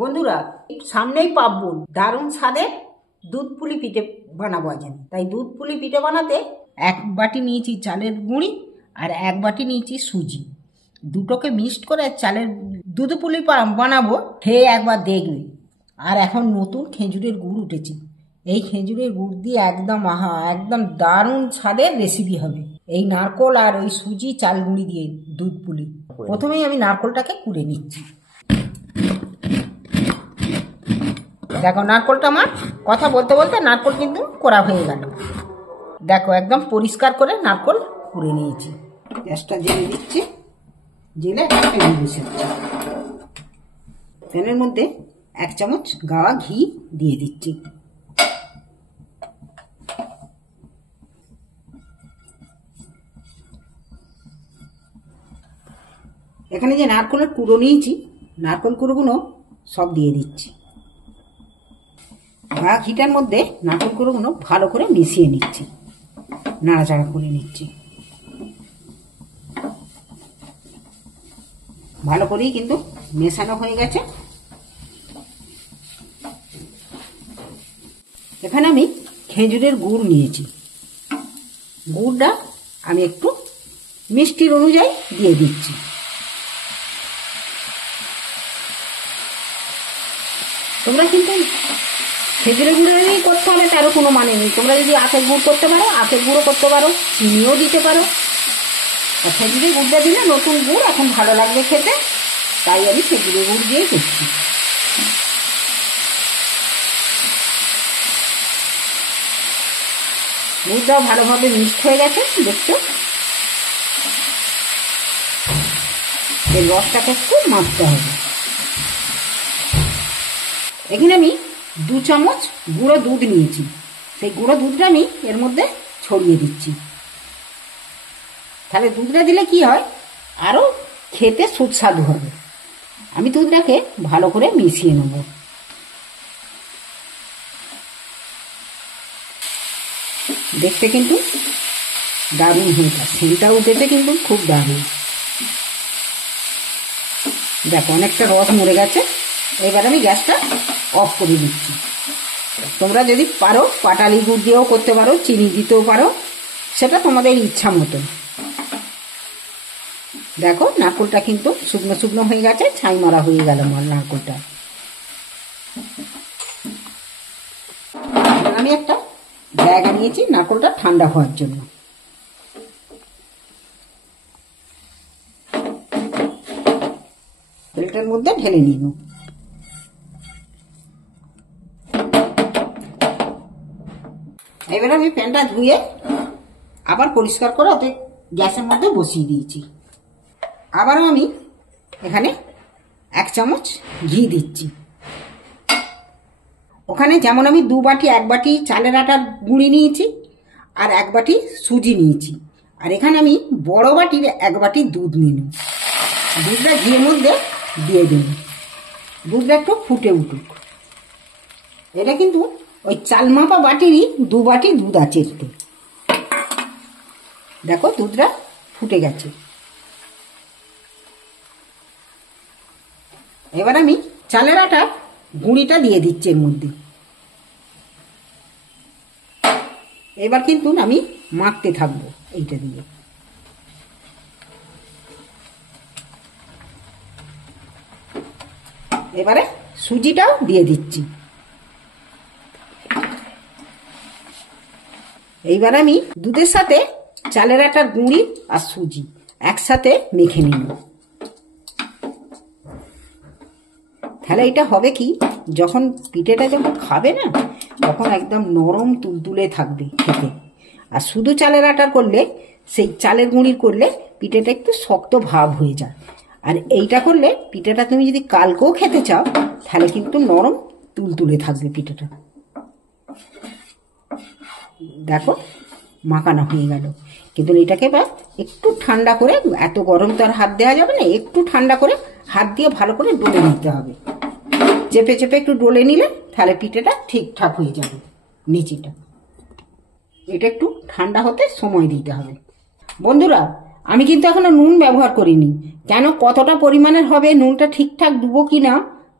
বন্ধুরা, সামনেই পার্বণ, দারুণ স্বাদের দুধ পুলি পিঠে বানাবো আজ আমি। তাই দুধ পুলি পিঠে বানাতে 1 বাটি নিয়েছি চালের গুঁড়ি আর 1 বাটি নিয়েছি সুজি। দুটোকে মিক্সড করে চালের দুধ পুলি বানাবো, খেয়ে একবার দেখবে। আর এখন নতুন খেজুরের গুড় উঠেছে, এই খেজুরের গুড় দিয়ে একদম দারুণ স্বাদের রেসিপি হবে। এই নারকোল আর ওই সুজি চাল গুঁড়ি দিয়ে দুধ পুলি। প্রথমেই আমি নারকোলটাকে কুড়ে নিচ্ছি। দেখো নারকোলটা আমার কথা বলতে বলতে নারকোল কিন্তু কোড়া হয়ে গেল। দেখো একদম পরিষ্কার করে নারকোল কুড়ে নিয়েছি। গ্যাসটা জেলে দিচ্ছি, জেলে প্যান বসিয়েছি। প্যানের মধ্যে 1 চামচ গাওয়া ঘি দিয়ে দিচ্ছি। এখানে যে নারকোলের কুড়ো নিয়েছি, নারকোল কুড়োগুলো সব দিয়ে দিচ্ছি। গাওয়া ঘিটার মধ্যে নারকোল কুড়োগুলো ভালো করে মিশিয়ে নিচ্ছি, নাড়াচাড়া করে নিচ্ছি। ভালো করেই কিন্তু মেশানো হয়ে গেছে। এখানে আমি খেজুরের গুড় নিয়েছি। গুড়টা আমি একটু মিষ্টির অনুযায়ী দিয়ে দিচ্ছি। তোমরা কিন্তু খেজুরের গুড়েরই করতে হবে তারও কোনো মানে নেই। তোমরা যদি আখের গুড় করতে পারো আখের গুঁড়ো করতে পারো, চিনিও দিতে পারো। আর খেজুরের গুড়টা দিলে নতুন গুড় এখন ভালো লাগবে খেতে, তাই আমি খেজুরের গুড় দিয়েই করছি। গুড়টাও ভালোভাবে মিক্সড হয়ে গেছে দেখছো। এই রসটাকে একটু মাখতে হবে। এখানে আমি 2 চামচ গুঁড়ো দুধ নিয়েছি, সেই গুঁড়ো দুধটা আমি এর মধ্যে ছড়িয়ে দিচ্ছি। তাহলে দুধটা দিলে কি হয়, আরো খেতে সুস্বাদু হবে। আমি দুধটাকে ভালো করে মিশিয়ে নেব। দেখতে কিন্তু দারুণ হয়েছে, সেটা উঠেছে কিন্তু খুব দারুণ। দেখো অনেকটা রস মরে গেছে। এবার আমি গ্যাসটা অফ করে দিচ্ছি। তোমরা যদি পারো পাটালি গুড় দিয়েও করতে পারো, চিনি দিতেও পারো, সেটা তোমাদের ইচ্ছা মতো। দেখো নারকোলটা কিন্তু শুকনো শুকনো হয়ে গেছে, ছাই মারা হয়ে গেল আমার নারকোলটা। আমি একটা জায়গা নিয়েছি নারকোলটা ঠান্ডা হওয়ার জন্য। প্লেটের মধ্যে ঢেলে নিব। এবার আমি প্যানটা ধুয়ে আবার পরিষ্কার করে ওতে গ্যাসের মধ্যে বসিয়ে দিয়েছি। আবারও আমি এখানে 1 চামচ ঘি দিচ্ছি। ওখানে যেমন আমি 2 বাটি 1 বাটি চালের আটার গুঁড়ি নিয়েছি আর 1 বাটি সুজি নিয়েছি, আর এখানে আমি বড় বাটির 1 বাটি দুধ নিয়ে নেব। দুধটা ঘিয়ের মধ্যে দিয়ে দেব। দুধটা একটু ফুটে উঠুক। এটা কিন্তু ওই চাল মাপা বাটিরই 2 বাটি দুধ আছে এতে। দেখো দুধটা ফুটে গেছে। এবার আমি চালের আটার গুঁড়িটা দিয়ে দিচ্ছি এর মধ্যে। এবার কিন্তু আমি মাখতে থাকবো এইটা দিয়ে। এবারে সুজিটাও দিয়ে দিচ্ছি। এইবার আমি দুধের সাথে চালের আটার গুঁড়ি আর সুজি একসাথে মেখে নিব। তাহলে এটা হবে কি, যখন পিঠেটা যখন খাবে না তখন একদম নরম তুলতুলে থাকবে খেতে। আর শুধু চালের আটার করলে, সেই চালের গুঁড়ির করলে পিঠেটা একটু শক্ত ভাব হয়ে যায়। আর এইটা করলে পিঠেটা তুমি যদি কালকেও খেতে চাও তাহলে কিন্তু নরম তুলতুলে থাকবে পিঠেটা। দেখো মাখানো হয়ে গেল। কিন্তু এটাকে এবার একটু ঠান্ডা করে, এত গরম তো আর হাত দেওয়া যাবে না, একটু ঠান্ডা করে হাত দিয়ে ভালো করে ডলে নিতে হবে। চেপে চেপে একটু ডলে নিলে তাহলে পিঠেটা ঠিকঠাক হয়ে যাবে নিচিটা। এটা একটু ঠান্ডা হতে সময় দিতে হবে। বন্ধুরা, আমি কিন্তু এখনো নুন ব্যবহার করিনি। কেন, কতটা পরিমাণের হবে, নুনটা ঠিকঠাক দেবো কি না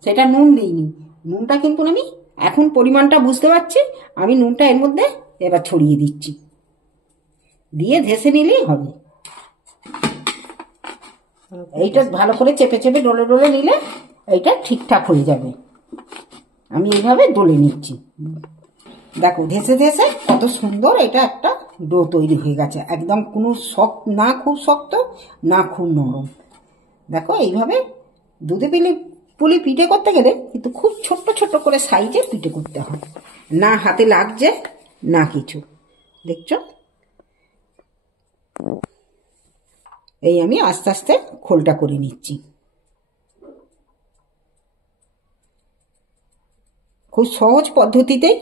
সেটা নুন দিইনি। নুনটা কিন্তু আমি এখন পরিমাণটা বুঝতে পারছি, আমি নুনটা এর মধ্যে এবার ছড়িয়ে দিচ্ছি, দিয়ে ধেসে নিলেই হবে। এইটা ভালো করে চেপে চেপে ডলে ডলে নিলে এইটা ঠিকঠাক হয়ে যাবে। আমি এইভাবে ডলে নিচ্ছি। দেখো ধেসে ধেসে কত সুন্দর এটা একটা ডো তৈরি হয়ে গেছে, একদম কোনো শক্ত না, খুব শক্ত না খুব নরম। দেখো এইভাবে দুধে পুলি পিঠে করতে গেলে কিন্তু খুব ছোট্ট ছোট্ট করে সাইজে পিঠে করতে হয়, না হাতে লাগছে না কিছু। দেখছো, এই আমি আস্তে আস্তে খোলটা করে নিচ্ছি। খুব সহজ পদ্ধতিতেই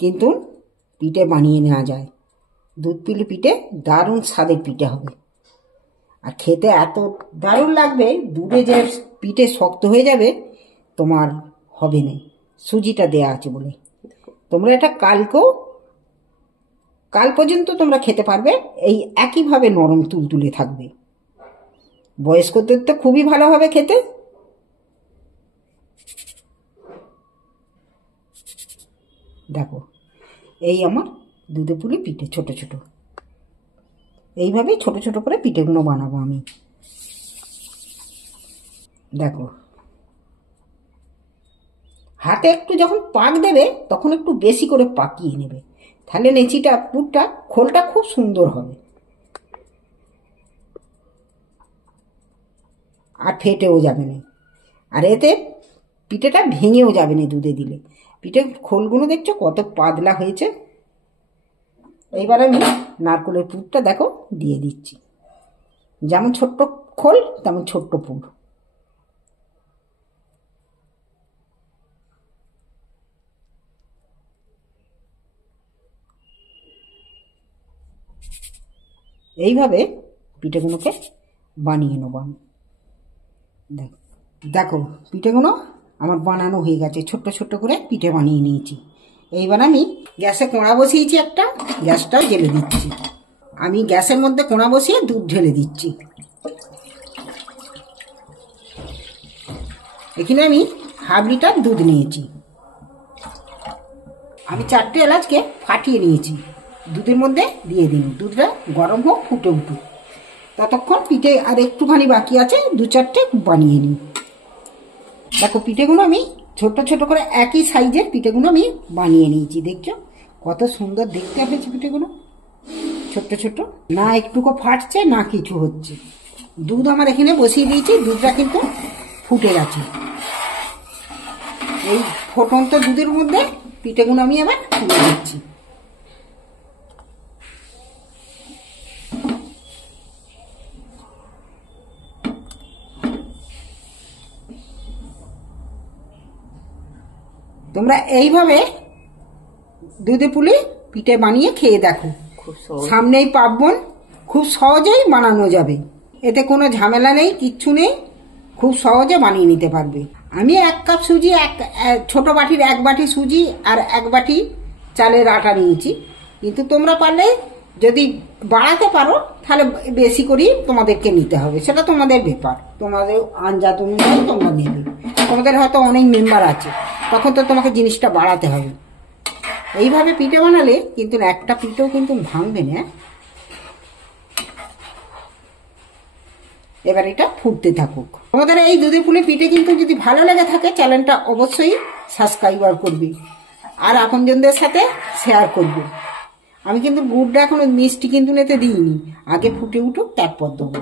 কিন্তু পিঠে বানিয়ে নেওয়া যায়। দুধ পুলি পিঠে দারুণ স্বাদের পিঠে হবে, আর খেতে এত দারুণ লাগবে। দুধে যে পিঠে শক্ত হয়ে যাবে তোমার হবে না, সুজিটা দেয়া আছে বলে। তোমরা এটা কাল পর্যন্ত তোমরা খেতে পারবে, এই একইভাবে নরম তুলতুলে থাকবে। বয়স্কদের তো খুবই ভালো হবে খেতে। দেখো এই আমার দুধে পুলি পিঠে ছোট ছোট, এইভাবেই ছোট ছোট করে পিঠেগুলো বানাবো আমি। দেখো হাতে একটু যখন পাক দেবে তখন একটু বেশি করে পাকিয়ে নেবে, তাহলে নেচিটা পুরটা খোলটা খুব সুন্দর হবে আর ফেটেও যাবে না, আর এতে পিঠেটা ভেঙেও যাবে না দুধে দিলে। পিঠের খোলগুলো দেখছো কত পাতলা হয়েছে। এইবার আমি নারকেলের পুরটা দেখো দিয়ে দিচ্ছি, যেমন ছোট্ট খোল তেমন ছোট্ট পুর। এইভাবে পিঠেগুলোকে বানিয়ে নেব আমি। দেখো পিঠেগুলো আমার বানানো হয়ে গেছে, ছোট্ট ছোট্ট করে পিঠে বানিয়ে নিয়েছি। এইবার আমি গ্যাসে কোঁড়া বসিয়েছি, একটা গ্যাসটাও জ্বেলে দিচ্ছি। আমি গ্যাসের মধ্যে কোঁড়া বসিয়ে দুধ ঢেলে দিচ্ছি। এখানে আমি হাফ লিটার দুধ নিয়েছি। আমি 4টে এলাচকে ফাটিয়ে নিয়েছি, দুধের মধ্যে দিয়ে দিন। দুধটা গরম হোক, ফুটে উঠুক, ততক্ষণ পিঠে আর একটুখানি বাকি আছে, 2-4টে বানিয়ে নিই। দেখো পিঠেগুলো আমি ছোট ছোট করে একই সাইজের পিঠেগুলো আমি বানিয়ে নিয়েছি। দেখছো কত সুন্দর দেখতে হয়েছে পিঠেগুলো, ছোট্ট ছোট, না একটুকু ফাটছে না কিছু হচ্ছে। দুধ আমার এখানে বসিয়ে দিয়েছি, দুধটা কিন্তু ফুটে গেছে। এই ফোটন্ত দুধের মধ্যে পিঠেগুলো আমি আবার তুলে দিচ্ছি। তোমরা এইভাবে দুধে পুলি পিঠে বানিয়ে খেয়ে দেখো, সামনেই পার্বণ, খুব সহজেই বানানো যাবে, এতে কোনো ঝামেলা নেই, কিচ্ছু নেই, খুব সহজে বানিয়ে নিতে পারবে। আমি 1 কাপ সুজি, ছোট বাটির 1 বাটি সুজি আর 1 বাটি চালের আটা নিয়েছি। কিন্তু তোমরা পারলে যদি বাড়াতে পারো তাহলে বেশি করেই তোমাদেরকে নিতে হবে, সেটা তোমাদের ব্যাপার, তোমাদের আন্দাজ অনুযায়ী তোমরা নেবে। তোমাদের হয়তো অনেক মেম্বার আছে, তখন তো তোমাকে জিনিসটা বাড়াতে হবে। এইভাবে পিঠে বানালে কিন্তু একটা পিঠেও কিন্তু ভাঙবে না। এবার এটা ফুটতে থাকুক। তোমাদের এই দুধে পুলি পিঠে কিন্তু যদি ভালো লেগে থাকে, চ্যানেলটা অবশ্যই সাবস্ক্রাইবার করবে আর আপনজনদের সাথে শেয়ার করবে। আমি কিন্তু গুড়টা এখনো মিষ্টি কিন্তু এতে দিইনি, আগে ফুটে উঠুক তারপর দেবো।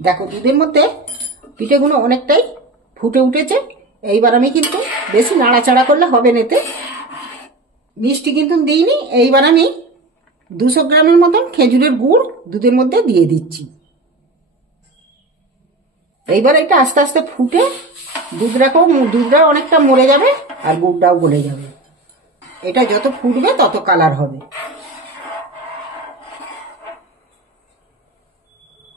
দেখো দুধের মধ্যে পিঠেগুলো অনেকটাই ফুটে উঠেছে। এইবার আমি কিন্তু বেশি নাড়াচাড়া করলে হবে না, এতে মিষ্টি কিন্তু দিইনি। এইবার আমি 200 গ্রামের মতন খেজুরের গুড় দুধের মধ্যে দিয়ে দিচ্ছি। এইবার এটা আস্তে আস্তে ফুটে দুধটাও অনেকটা মরে যাবে আর গুড়টাও গলে যাবে। এটা যত ফুটবে তত কালার হবে।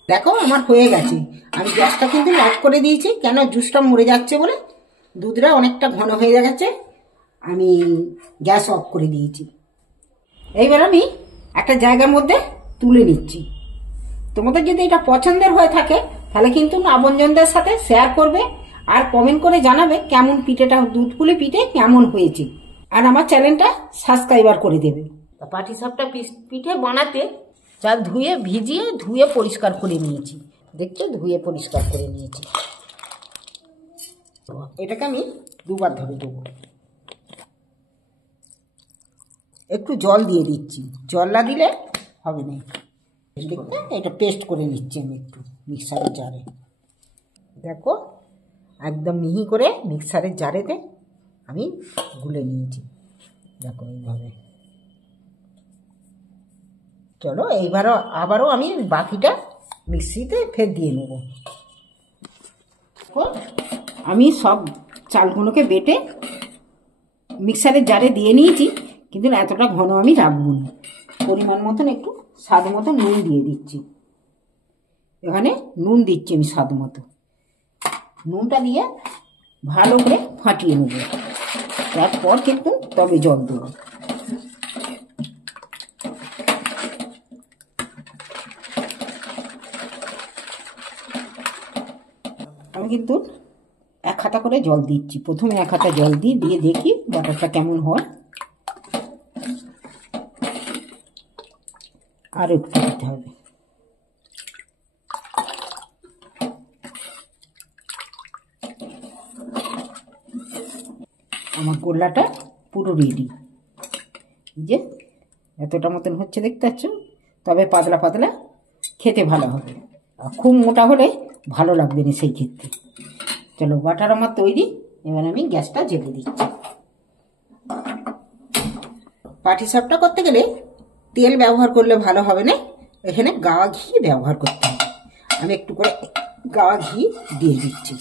দেখো আমার হয়ে গেছে, আমি গ্যাসটা কিন্তু অফ করে দিয়েছি, কেন জুসটা মরে যাচ্ছে বলে। দুধটা অনেকটা ঘন হয়ে গেছে, আমি গ্যাস অফ করে দিয়েছি। এইবার আমি একটা জায়গার মধ্যে তুলে নিচ্ছি। তোমাদের যদি এটা পছন্দের হয়ে থাকে তাহলে কিন্তু আপনজনদের সাথে শেয়ার করবে আর কমেন্ট করে জানাবে কেমন পিঠেটা, দুধ পুলি পিঠে কেমন হয়েছে, আর আমার চ্যানেলটা সাবস্ক্রাইবার করে দেবে। পাটিসাপটা পিঠে বানাতে চাল ধুয়ে পরিষ্কার করে নিয়েছি, দেখছো, ধুয়ে পরিষ্কার করে নিয়েছি। এটাকে আমি দুবার ধরে দেবো। একটু জল দিয়ে দিচ্ছি, জল না দিলে হবে না। দেখতে এটা পেস্ট করে নিচ্ছি আমি একটু মিক্সারের জারে। দেখো একদম মিহি করে মিক্সারের জারেতে আমি গুলে নিয়েছি। দেখো এইভাবে। চলো আবারও আমি বাকিটা মিক্সিতে ফের দিয়ে নেব। আমি সব চালগুলোকে বেটে মিক্সারের জারে দিয়ে নিয়েছি, কিন্তু এতটা ঘন আমি রাখবো না। পরিমাণ মতন একটু স্বাদ মতো নুন দিয়ে দিচ্ছি। এখানে নুন দিচ্ছি আমি স্বাদ মতো। নুনটা দিয়ে ভালো করে ফাটিয়ে নেব, তারপর কিন্তু তবে জল দেবো। আমি কিন্তু 1 হাতা করে জল দিচ্ছি। প্রথমে 1 হাতা জল দিয়ে দেখি ব্যাটারটা কেমন হয়। আর একটু দিতে হবে। আমার গোল্লাটা পুরো রেডি। যে এতটা মতন হচ্ছে দেখতে পাচ্ছ, তবে পাতলা পাতলা খেতে ভালো হবে, আর খুব মোটা হলে ভালো লাগবে না সেই ক্ষেত্রে। চলো বাটার আমার তৈরি। এবার আমি গ্যাসটা জ্বেলে দিচ্ছি। পাটিসাপটা করতে গেলে তেল ব্যবহার করলে ভালো হবে না, এখানে গাওয়া ঘি ব্যবহার করতে হবে। আমি একটু করে গাওয়া ঘি দিয়ে দিচ্ছি।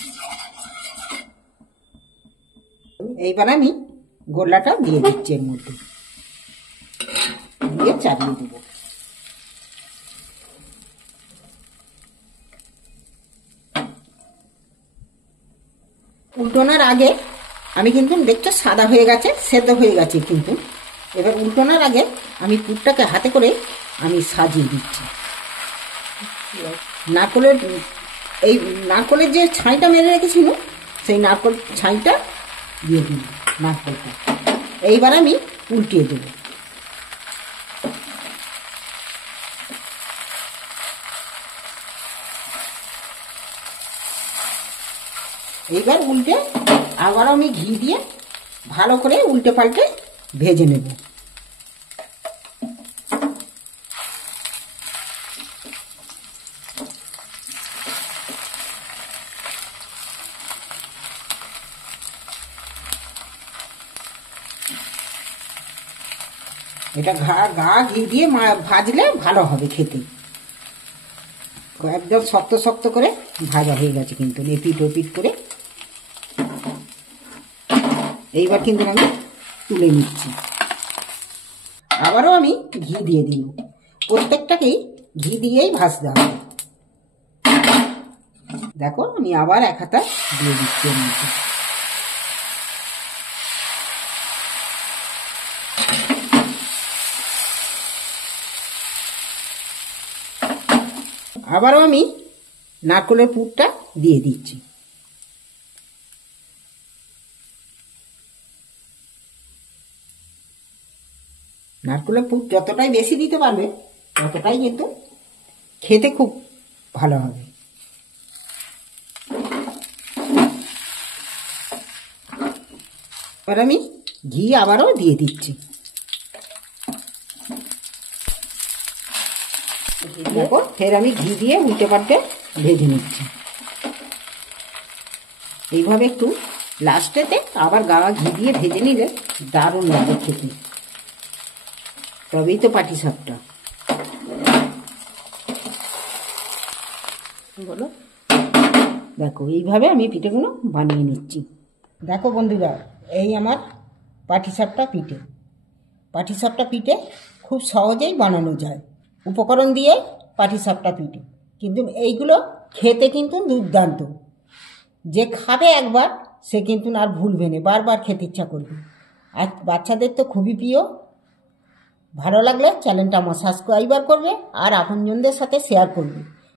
এইবার আমি গোল্লাটা দিয়ে দিচ্ছি এর মধ্যে, দিয়ে চালিয়ে দেব। উল্টোনার আগে আমি কিন্তু দেখছো সাদা হয়ে গেছে, সেদ্ধ হয়ে গেছে, কিন্তু এবার উল্টোনার আগে আমি পুরটাকে হাতে করে আমি সাজিয়ে দিচ্ছি। নারকলের যে ছাইটা মেরে রেখেছিল, সেই নারকল ছাইটা দিয়ে দিই নারকলটা। এইবার আমি উল্টিয়ে দেব। এইবার উল্টে আবার আমি ঘি দিয়ে ভালো করে উল্টে পাল্টে ভেজে নেব। এটা গা ঘি দিয়ে ভাজলে ভালো হবে খেতে। একদম শক্ত শক্ত করে ভাজা হয়ে গেছে কিন্তু, এপিট ওপিট করে। এইবার কিন্তু আমি তুলে নিচ্ছি। আবারও আমি ঘি দিয়ে দিল। প্রত্যেকটাকেই ঘি দিয়েই ভাজতে হবে। দেখো আমি আবার 1 হাতা দিয়ে দিচ্ছি এর মধ্যে। আবারও আমি নারকেলের পুরটা দিয়ে দিচ্ছি। নারকেলের পুর যতটাই বেশি দিতে পারবে ততটাই কিন্তু খেতে খুব ভালো হবে। এবার আমি ঘি আবারও দিয়ে দিচ্ছি। দেখো ফের আমি ঘি দিয়ে উল্টে পাল্টে ভেজে নিচ্ছি। এইভাবে একটু লাস্টেতে আবার গাওয়া ঘি দিয়ে ভেজে নিলে দারুণ লাগে খেতে। তবেই তো পাটিসাপটা। বলো, দেখো এইভাবে আমি পিঠেগুলো বানিয়ে নিচ্ছি। দেখো বন্ধুরা, এই আমার পাটিসাপটা পিঠে। পাটিসাপটা পিঠে খুব সহজেই বানানো যায়, উপকরণ দিয়ে পাটিসাপটা পিঠে। কিন্তু এইগুলো খেতে কিন্তু দুর্দান্ত। যে খাবে একবার সে কিন্তু আর ভুলবে না, বারবার খেতে ইচ্ছা করবে। আর বাচ্চাদের তো খুবই প্রিয়। ভালো লাগলে চ্যানেলটা আমার সাবস্ক্রাইবার করবে আর আপনজনদের সাথে শেয়ার করবে।